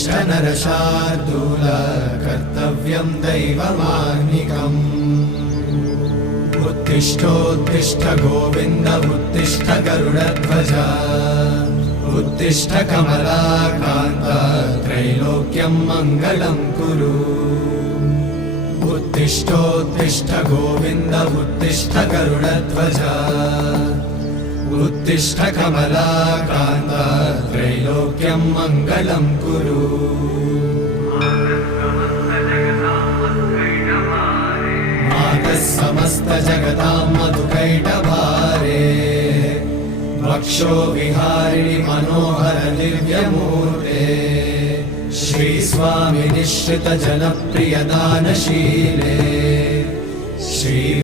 उत्तिष्ठ नरशार्दूल कर्तव्यं दैवमाह्निकम् उत्तिष्ठोत्तिष्ठ गोविन्द उत्तिष्ठ गरुडध्वज उत्तिष्ठ कमलाकान्त त्रैलोक्यं मङ्गलं कुरु उत्तिष्ठोत्तिष्ठ गोविन्द उत्तिष्ठ गरुडध्वज उत्तिष्ठ कमलाकान्त त्रैलोक्यं मङ्गलं कुरु मातः समस्त जगतां मधुकैटभारे वक्षो विहारिणि मनोहर दिव्यमूर्ते श्रीस्वामि निश्रित जनप्रिय दानशीले श्री